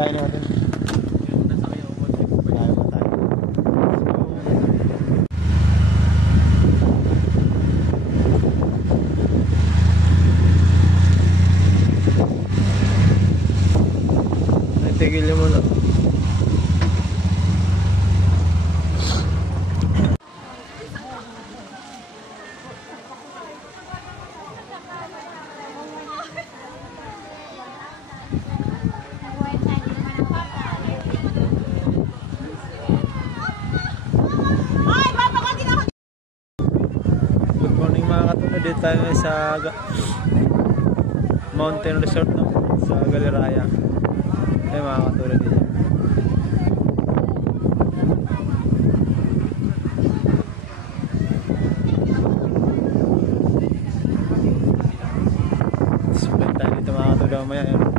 biyahe natin. Biyahe mo tayo. Tigil mo na. Good morning mga katulad, dito tayo sa Mountain Resort, no? Sa Galiraya. Ay mga katulad dito. Spend tayo dito mga katulad mamaya.